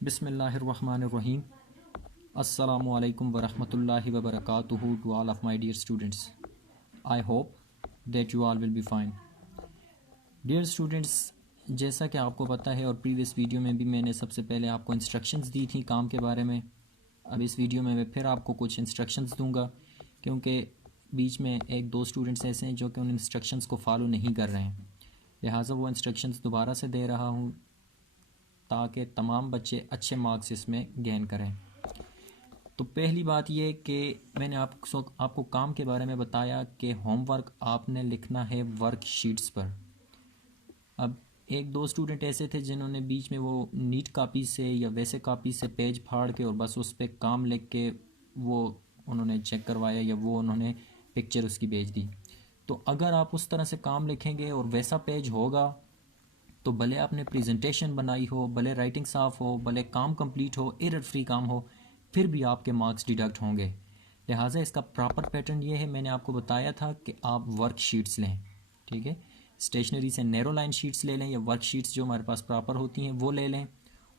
Bismillahirrahmanirrahim. Assalamu alaikum wa rahmatullahi wa barakatuhu to all of my dear students. I hope that you all will be fine. Dear students, जैसा कि आपको पता है और previous video में भी मैंने सबसे पहले आपको इंस्ट्रक्शंस दी थी काम के बारे में। अब इस वीडियो में मैं फिर आपको कुछ इंस्ट्रक्शंस दूंगा क्योंकि बीच में एक दो स्टूडेंट्स ऐसे हैं जो कि उन इंस्ट्रक्शंस को फॉलो नहीं कर रहे हैं, लिहाजा वो इंस्ट्रक्शंस दोबारा से दे रहा हूँ ताकि तमाम बच्चे अच्छे मार्क्स इसमें गेन करें। तो पहली बात ये कि मैंने आपको काम के बारे में बताया कि होमवर्क आपने लिखना है वर्कशीट्स पर। अब एक दो स्टूडेंट ऐसे थे जिन्होंने बीच में वो नीट कापी से या वैसे कापी से पेज फाड़ के और बस उस पर काम लिख के वो उन्होंने चेक करवाया या वो उन्होंने पिक्चर उसकी भेज दी। तो अगर आप उस तरह से काम लिखेंगे और वैसा पेज होगा तो भले आपने प्रेजेंटेशन बनाई हो, भले राइटिंग साफ़ हो, भले काम कंप्लीट हो, एरर फ्री काम हो, फिर भी आपके मार्क्स डिडक्ट होंगे। लिहाजा इसका प्रॉपर पैटर्न ये है, मैंने आपको बताया था कि आप वर्कशीट्स लें, ठीक है। स्टेशनरी से नैरो लाइन शीट्स ले लें या वर्कशीट्स जो हमारे पास प्रॉपर होती हैं वो ले लें।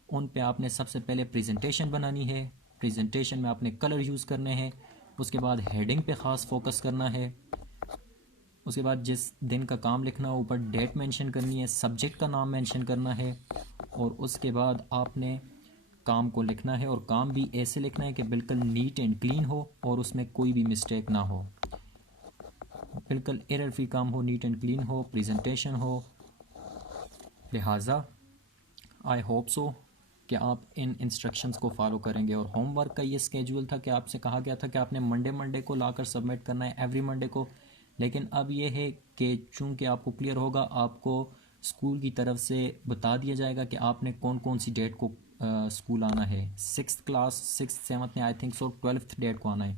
उन पे आपने सबसे पहले प्रेजेंटेशन बनानी है। प्रेजेंटेशन में आपने कलर यूज़ करने हैं। उसके बाद हेडिंग पे ख़ास फोकस करना है। उसके बाद जिस दिन का काम लिखना हो ऊपर डेट मेंशन करनी है, सब्जेक्ट का नाम मेंशन करना है और उसके बाद आपने काम को लिखना है और काम भी ऐसे लिखना है कि बिल्कुल नीट एंड क्लीन हो और उसमें कोई भी मिस्टेक ना हो, बिल्कुल एरर फ्री काम हो, नीट एंड क्लीन हो, प्रेजेंटेशन हो। लिहाजा आई होप सो कि आप इन इंस्ट्रक्शंस को फॉलो करेंगे। और होमवर्क का ये स्केड्यूल था कि आपसे कहा गया था कि आपने मंडे को लाकर सबमिट करना है, एवरी मंडे को। लेकिन अब ये है कि चूँकि आपको क्लियर होगा, आपको स्कूल की तरफ से बता दिया जाएगा कि आपने कौन कौन सी डेट को स्कूल आना है। 6th क्लास 6th 7th में I think so 12th date को आना है।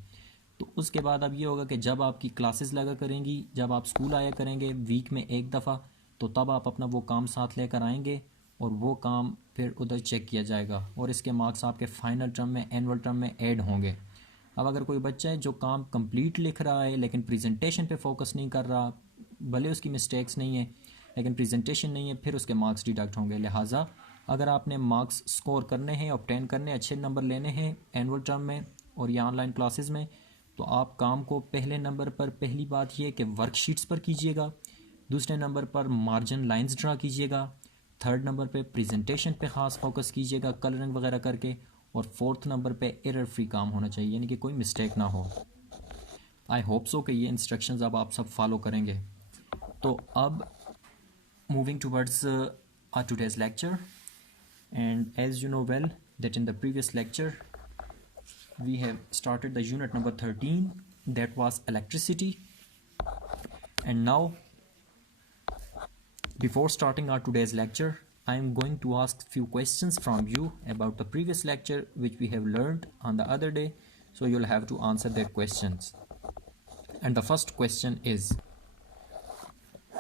तो उसके बाद अब ये होगा कि जब आपकी क्लासेस लगा करेंगी, जब आप स्कूल आया करेंगे वीक में एक दफ़ा, तो तब आप अपना वो काम साथ लेकर आएंगे और वो काम फिर उधर चेक किया जाएगा और इसके मार्क्स आपके फाइनल टर्म में, एनुअल टर्म में ऐड होंगे। अब अगर कोई बच्चा है जो काम कंप्लीट लिख रहा है लेकिन प्रेजेंटेशन पे फोकस नहीं कर रहा, भले उसकी मिस्टेक्स नहीं है लेकिन प्रेजेंटेशन नहीं है, फिर उसके मार्क्स डिडक्ट होंगे। लिहाजा अगर आपने मार्क्स स्कोर करने हैं, ऑब्टेन करने, अच्छे नंबर लेने हैं एनुअल टर्म में और या ऑनलाइन क्लासेस में, तो आप काम को पहले नंबर पर पहली बात यह कि वर्कशीट्स पर कीजिएगा, दूसरे नंबर पर मार्जिन लाइंस ड्रा कीजिएगा, थर्ड नंबर पे प्रेजेंटेशन पे ख़ास फोकस कीजिएगा कलरिंग वगैरह करके, और फोर्थ नंबर पे एरर फ्री काम होना चाहिए, यानी कि कोई मिस्टेक ना हो। आई होप सो कि ये इंस्ट्रक्शंस अब आप सब फॉलो करेंगे। तो अब moving towards our today's lecture, and as you know well that in the previous lecture we have started the unit number 13, that was electricity. And now, before starting our today's lecture, I am going to ask few questions from you about the previous lecture which we have learned on the other day, so you'll have to answer their questions. And the first question is,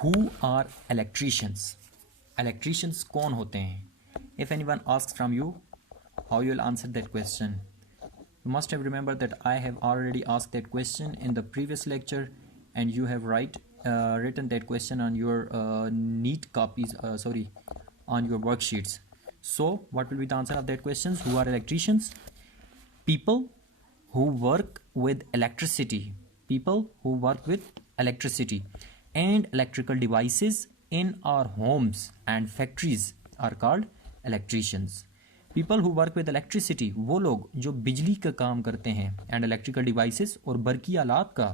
who are electricians? Electricians कौन होते हैं? If anyone asks from you, how you'll answer that question? You must have remembered that I have already asked that question in the previous lecture, and you have written that question on your neat copies, on your worksheets. So what will be the answer of that question? Who are electricians? People who work with electricity. People who work with electricity and electrical devices in our homes and factories are called electricians. People who work with electricity, वो लोग जो बिजली का काम करते हैं, and electrical devices और बरकी आलात का,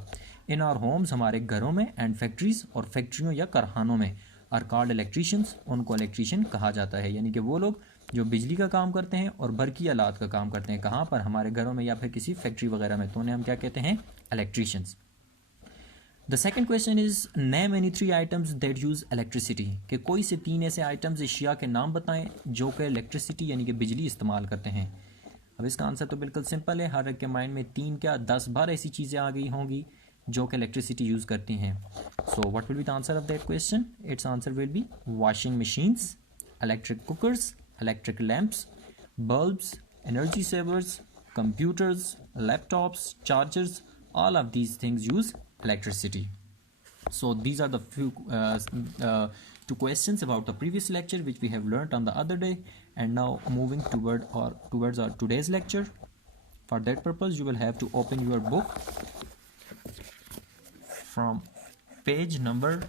इन आवर होम्स हमारे घरों में, एंड फैक्ट्रीज और फैक्ट्रियों या कारखानों में, आर कॉल्ड इलेक्ट्रीशियंस, उनको इलेक्ट्रीशियन कहा जाता है। यानी कि वो लोग जो बिजली का काम करते हैं और बरकी आलात का काम करते हैं, कहाँ पर, हमारे घरों में या फिर किसी फैक्ट्री वगैरह में, तो उन्हें हम क्या कहते हैं, electricians. The second question is, name any 3 items that use electricity, कि कोई से 3 ऐसे आइटम्स, एशिया के नाम बताएं जो कि इलेक्ट्रिसिटी यानी कि बिजली इस्तेमाल करते हैं। अब इसका आंसर तो बिल्कुल सिंपल है, हर एक के माइंड में 3 क्या 10 बार ऐसी चीज़ें आ गई होंगी जो कि इलेक्ट्रिसिटी यूज़ करती हैं। So what will be the answer of that question? Its answer will be washing machines, electric cookers, electric lamps, bulbs, energy savers, computers, laptops, chargers, all of these things use electricity. So these are the few to questions about the previous lecture which we have learnt on the other day, and now moving towards our today's lecture. For that purpose, you will have to open your book from page number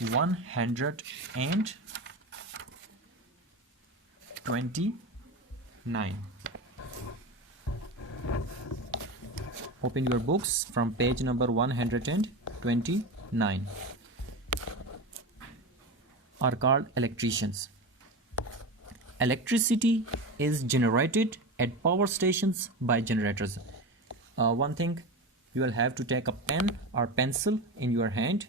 129. Open your books from page number 129. Are called electricians. Electricity is generated at power stations by generators. One thing, you will have to take a pen or pencil in your hand.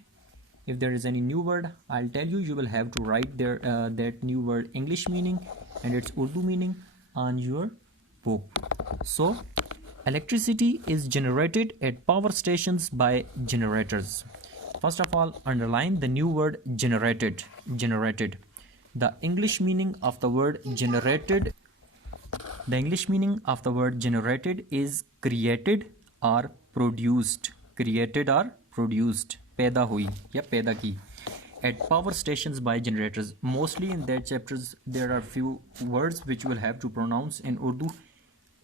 If there is any new word, I'll tell you, you will have to write there that new word English meaning and its Urdu meaning on your book. So, electricity is generated at power stations by generators. First of all, underline the new word generated. Generated. The English meaning of the word generated. The English meaning of the word generated is created or produced. Created or produced. पैदा हुई या पैदा की. At power stations by generators. Mostly in their chapters there are few words which you will have to pronounce in Urdu,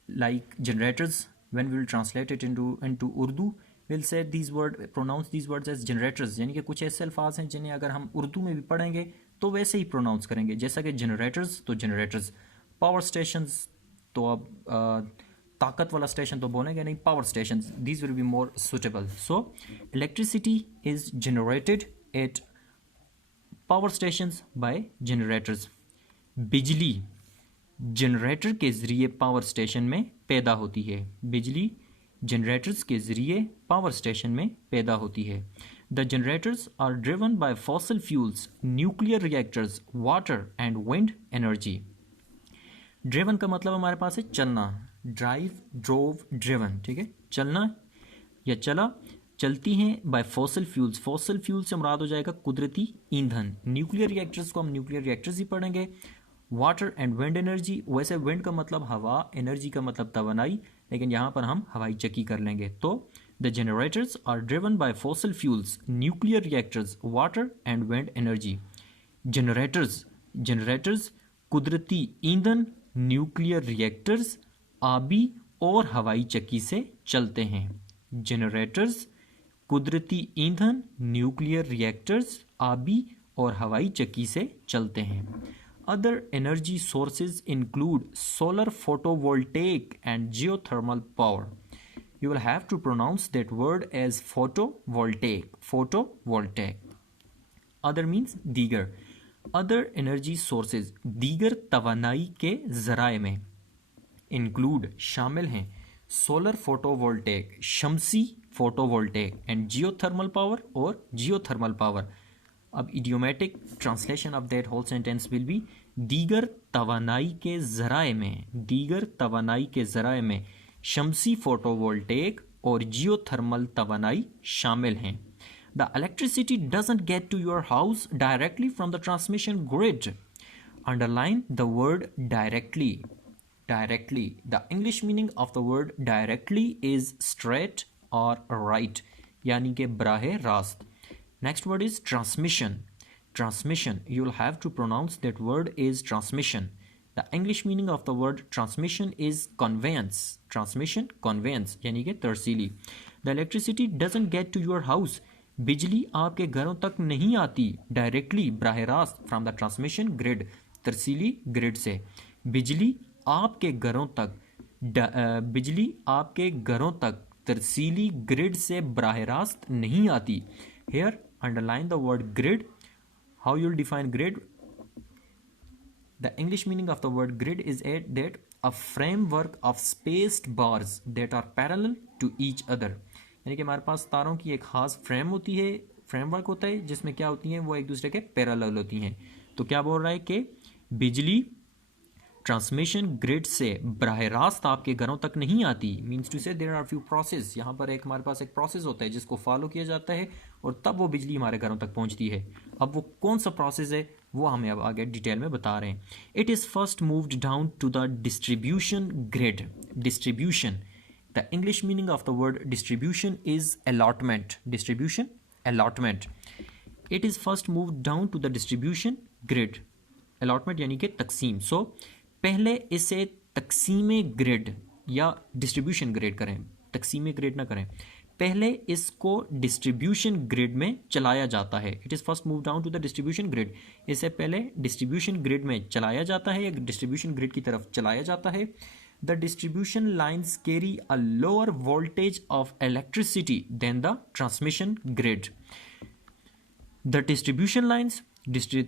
like generators. When we will translate it into Urdu, we'll say pronounce these words as generators. यानी कि कुछ ऐसे अल्फाज हैं जिन्हें अगर हम उर्दू में भी पढ़ेंगे तो वैसे ही प्रोनाउंस करेंगे, जैसा कि जनरेटर्स तो जनरेटर्स, पावर स्टेशंस तो अब ताकत वाला स्टेशन तो बोलेंगे नहीं, power stations, these will be more suitable. So electricity is generated at power stations by generators. बिजली जनरेटर के ज़रिए पावर स्टेशन में पैदा होती है. बिजली जनरेटर्स के ज़रिए पावर स्टेशन में पैदा होती है. The generators are driven by fossil fuels, nuclear reactors, water and wind energy. Driven का मतलब हमारे पास है चलना. Drive, drove, driven. ठीक है, चलना या चला, चलती हैं by fossil fuels. Fossil fuel से मुराद हो जाएगा कुदरती ईंधन. न्यूक्लियर रिएक्टर्स को हम न्यूक्लियर रिएक्टर्स ही पढ़ेंगे. वाटर एंड विंड एनर्जी, वैसे विंड का मतलब हवा, एनर्जी का मतलब तवानाई, लेकिन यहाँ पर हम हवाई चक्की कर लेंगे. तो the generators are driven by fossil fuels, nuclear reactors, water and wind energy. Generators कुदरती ईंधन, न्यूक्लियर रिएक्टर्स, आबी और हवाई चक्की से चलते हैं. जनरेटर्स कुदरती ईंधन, न्यूक्लियर रिएक्टर्स, आबी और हवाई चक्की से चलते हैं. Other energy sources include solar photovoltaic and geothermal power. You will have to pronounce that word as photovoltaic. Photovoltaic. Other means दीगर. Other energy sources, दीगर तवानाई के ज़राए में, include शामिल हैं solar photovoltaic, Shamsi photovoltaic, and geothermal power और geothermal power. अब idiomatic translation of that whole sentence will be दीगर तवानाई के ज़राए में, दीगर तवानाई के ज़राए में शमसी फोटोवोल्टेक और जियोथर्मल तवानाई शामिल हैं. The electricity doesn't get to your house directly from the transmission grid. Underline the word directly. Directly. The English meaning of the word directly is straight or right, यानी कि बराहे रास्त. Next word is transmission. Transmission. You will have to pronounce that word is transmission. The English meaning of the word transmission is conveyance. Transmission, conveyance, यानी कि तरसीली. The electricity doesn't get to your house. बिजली आपके घरों तक नहीं आती directly, बराह रास्त, फ्रॉम द ट्रांसमिशन ग्रिड, तरसीली ग्रिड से. बिजली आपके घरों तक, बिजली आपके घरों तक तरसीली ग्रिड से बराह रास्त नहीं आती. Here underline the word grid. How you will define grid? The English meaning of the word grid is that a framework of spaced bars that are parallel to each other. यानी कि हमारे पास तारों की एक खास फ्रेम होती है, framework होता है जिसमें क्या होती हैं, वो एक दूसरे के पैरेलल होती हैं. तो क्या बोल रहा है कि बिजली ट्रांसमिशन ग्रिड से बराह रास्त आपके घरों तक नहीं आती. मीन्स टू से देयर आर फ्यू प्रोसेस. यहाँ पर एक हमारे पास एक प्रोसेस होता है जिसको फॉलो किया जाता है और तब वो बिजली हमारे घरों तक पहुँचती है. अब वो कौन सा प्रोसेस है वो हमें अब आगे डिटेल में बता रहे हैं. It is first moved down to the distribution grid. Distribution, the English meaning of the word distribution is allotment. Distribution, allotment. It is first move down to the distribution grid, allotment यानी कि तकसीम। सो पहले इसे तकसीम grid या distribution grid करें, तकसीम grid ना करें, पहले इसको डिस्ट्रीब्यूशन ग्रिड में चलाया जाता है। It is first move down to the distribution grid, इसे पहले डिस्ट्रीब्यूशन ग्रिड में चलाया जाता है, या डिस्ट्रीब्यूशन ग्रिड की तरफ चलाया जाता है। The distribution lines carry a lower voltage of electricity than the transmission grid. The distribution lines,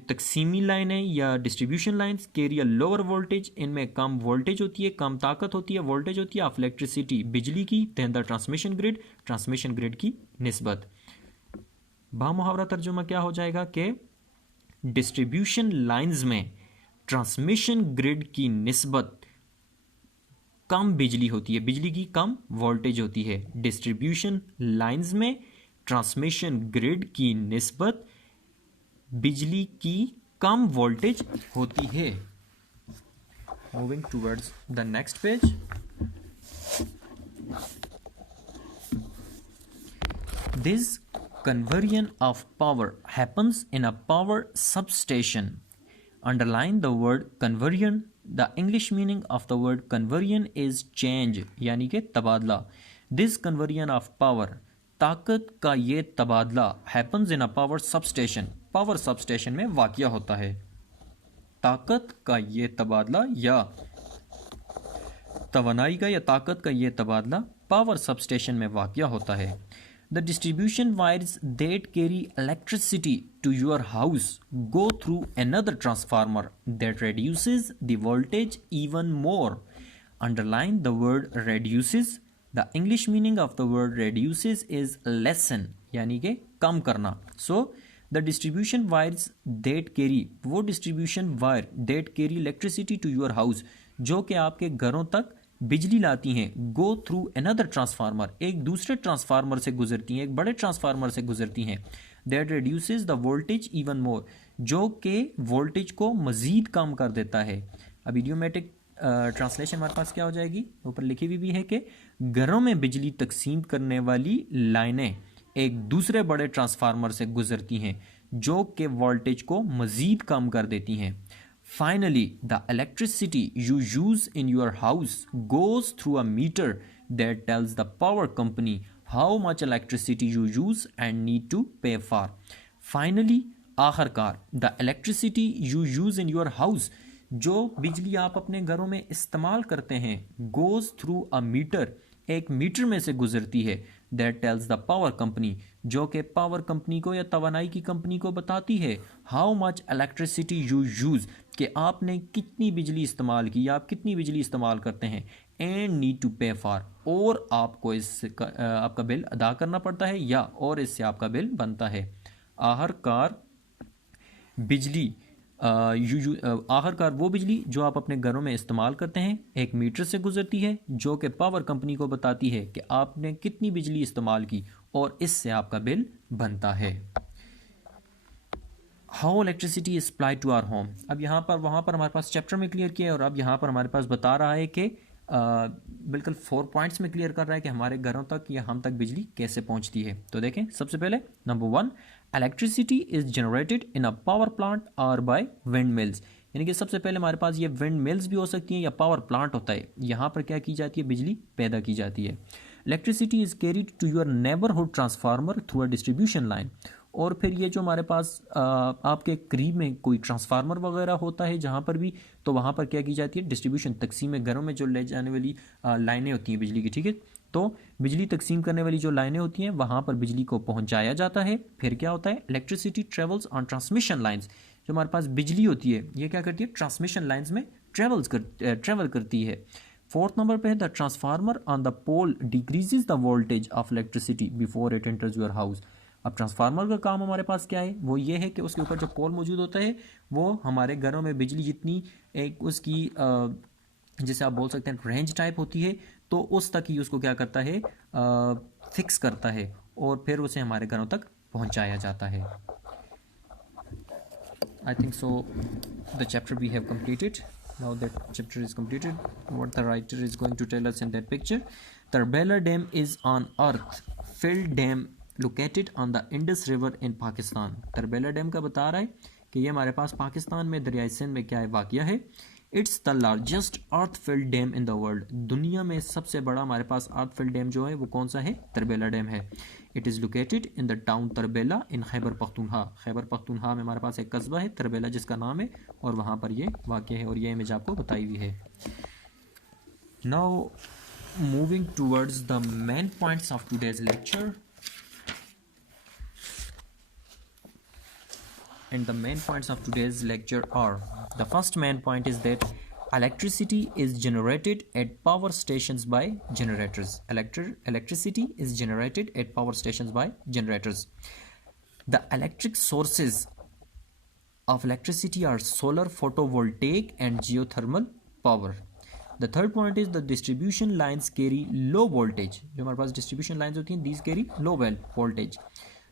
तकसीमी लाइनें या distribution lines carry a lower voltage, इनमें कम वोल्टेज होती है, कम ताकत होती है, वोल्टेज होती है ऑफ इलेक्ट्रिसिटी, बिजली की, then the transmission grid, transmission grid की निस्बत। बामुहावरा तर्जुमा क्या हो जाएगा कि डिस्ट्रीब्यूशन लाइन्स में ट्रांसमिशन ग्रिड की निस्बत कम बिजली होती है, बिजली की कम वोल्टेज होती है। डिस्ट्रीब्यूशन लाइन्स में ट्रांसमिशन ग्रिड की निस्बत बिजली की कम वोल्टेज होती है। Moving towards the next page. This conversion of power happens in a power substation. Underline the word conversion. The English meaning of the word conversion is change, यानी कि तबादला। This conversion of power, ताकत का ये तबादला, happens in a power substation, power substation में वाक़या होता है। ताकत का ये तबादला या तवानाई का या ताकत का ये तबादला पावर सबस्टेशन में वाक़या होता है। The distribution wires that carry electricity to your house go through another transformer that reduces the voltage even more. Underline the word reduces. The English meaning of the word reduces is lessen, यानी कि कम करना। So the distribution wires that carry, वो distribution wire that carry electricity to your house, जो कि आपके घरों तक बिजली लाती हैं, गो थ्रू अनदर ट्रांसफार्मर, एक दूसरे ट्रांसफार्मर से गुजरती हैं, एक बड़े ट्रांसफार्मर से गुजरती हैं। That reduces the voltage even more, जो कि वोल्टेज को मज़ीद कम कर देता है। अब इडियोमेटिक ट्रांसलेशन हमारे पास क्या हो जाएगी, ऊपर लिखी हुई भी है कि घरों में बिजली तकसीम करने वाली लाइनें एक दूसरे बड़े ट्रांसफार्मर से गुजरती हैं, जो कि वोल्टेज को मज़ीद कम कर देती हैं। Finally, the electricity you use in your house goes through a meter that tells the power company how much electricity you use and need to pay for. Finally, आखिरकार, the electricity you use in your house, जो बिजली आप अपने घरों में इस्तेमाल करते हैं, goes through a meter, एक मीटर में से गुजरती है। That tells the power company, जो कि पावर कंपनी को या तवानाई की कंपनी को बताती है how much electricity you use, कि आपने कितनी बिजली इस्तेमाल की या आप कितनी बिजली इस्तेमाल करते हैं, एंड नीड टू पे फॉर, और आपको आपका बिल अदा करना पड़ता है या और इससे आपका बिल बनता है। आखिरकार बिजली आखिरकार वो बिजली जो आप अपने घरों में इस्तेमाल करते हैं एक मीटर से गुजरती है, जो कि पावर कंपनी को बताती है कि आपने कितनी बिजली इस्तेमाल की और इससे आपका बिल बनता है। How electricity is supply to our home. अब यहाँ पर वहाँ पर हमारे पास चैप्टर में क्लियर किया है और अब यहाँ पर हमारे पास बता रहा है कि बिल्कुल 4 पॉइंट्स में क्लियर कर रहा है कि हमारे घरों तक या हम तक बिजली कैसे पहुँचती है। तो देखें, सबसे पहले number 1, electricity is generated in a power plant और बाय विंड मिल्स, यानी कि सबसे पहले हमारे पास ये विंड मिल्स भी हो सकती हैं या पावर प्लांट होता है, यहाँ पर क्या की जाती है, बिजली पैदा की जाती है। Electricity is carried to your neighbourhood transformer through a distribution line, और फिर ये जो हमारे पास आपके करीब में कोई ट्रांसफार्मर वगैरह होता है जहाँ पर भी, तो वहाँ पर क्या की जाती है, डिस्ट्रीब्यूशन, तकसीम में घरों में जो ले जाने वाली लाइनें होती हैं बिजली की, ठीक है, तो बिजली तकसीम करने वाली जो लाइनें होती हैं वहाँ पर बिजली को पहुँचाया जाता है। फिर क्या होता है, electricity travels on transmission lines, जो हमारे पास बिजली होती है ये क्या करती है, ट्रांसमिशन लाइन्स में ट्रेवल करती है। 4th नंबर पे है the transformer on the pole decreases the voltage of electricity before it enters your house. अब ट्रांसफार्मर का काम हमारे पास क्या है, वो ये है कि उसके ऊपर जो पोल मौजूद होता है वो हमारे घरों में बिजली जितनी एक उसकी जैसे आप बोल सकते हैं रेंज टाइप होती है, तो उस तक ही उसको क्या करता है, फिक्स करता है और फिर उसे हमारे घरों तक पहुंचाया जाता है। I think so the chapter we have completed. Now that chapter is completed, what the writer is going to tell us in that picture, the Beller Dam is on earth, filled dam located on the Indus river in Pakistan. Tarbela dam का बता रहा है कि ये हमारे पास पाकिस्तान में दरियाई सिंध में क्या है, वाक़या है। It's the largest earth field dam in the world. दुनिया में सबसे बड़ा हमारे पास अर्थ फिल्ड डैम जो है वो कौन सा है, तरबेला डैम है। It is located in the town Tarbela in Khyber Pakhtunkhwa. Khyber Pakhtunkhwa में हमारे पास एक कस्बा है तरबेला जिसका नाम है, और वहाँ पर ये वाक़या है, और ये इमेज आपको बताई हुई है। Now moving towards the main points of today's lecture, and the main points of today's lecture are: the first main point is that electricity is generated at power stations by generators. Electricity is generated at power stations by generators. The electric sources of electricity are solar, photovoltaic and geothermal power. The third point is the distribution lines carry low voltage. जो हमारे पास distribution lines होती हैं, these carry low voltage.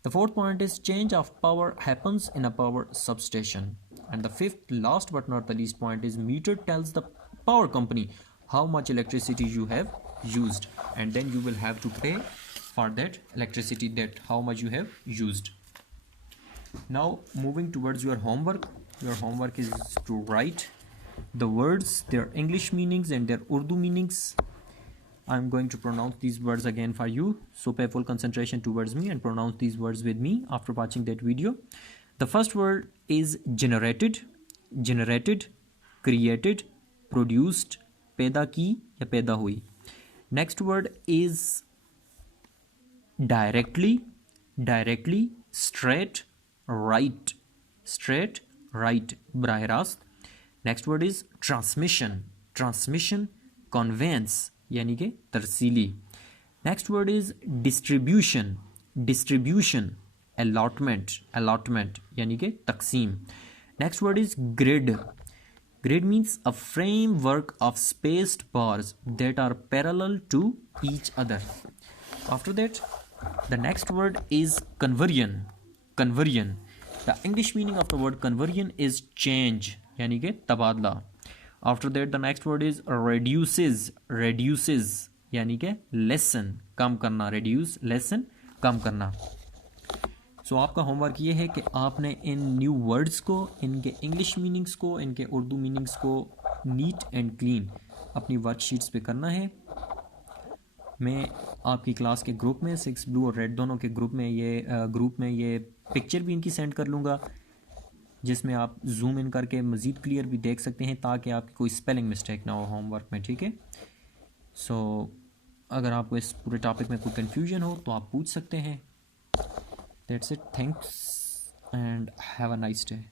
The fourth point is change of power happens in a power substation. And the fifth, last but not the least point is meter tells the power company how much electricity you have used, and then you will have to pay for that electricity, that how much you have used. Now moving towards your homework. Your homework is to write the words, their English meanings and their Urdu meanings. I'm going to pronounce these words again for you, so pay full concentration towards me and pronounce these words with me after watching that video. The first word is generated. Generated, created, produced, पैदा की या पैदा हुई. Next word is directly. Directly, straight, right. Straight, right, बराह रास्त. Next word is transmission. Transmission, conveyance यानी कि तरसीली. Next word is distribution. Distribution, allotment. Allotment यानी कि तकसीम. Next word is grid. Grid means a framework of spaced bars that are parallel to each other. After that the next word is conversion. Conversion, the English meaning of the word conversion is change यानी कि तबादला. After that the next word is reduces. Reduces यानी कि lesson, कम करना. reduce, lesson, कम करना. सो आपका homework ये है कि आपने इन न्यू वर्ड्स को, इनके इंग्लिश मीनिंग्स को, इनके उर्दू मीनिंग्स को नीट एंड क्लीन अपनी वर्कशीट्स पे करना है. मैं आपकी क्लास के ग्रुप में 6 ब्लू और रेड दोनों के ग्रुप में ये पिक्चर भी इनकी सेंड कर लूँगा, जिसमें आप जूम इन करके मज़ीद क्लियर भी देख सकते हैं, ताकि आपकी कोई स्पेलिंग मिस्टेक ना हो होमवर्क में. ठीक है. सो अगर आपको इस पूरे टॉपिक में कोई कन्फ्यूजन हो तो आप पूछ सकते हैं. That's it. Thanks and have a nice day.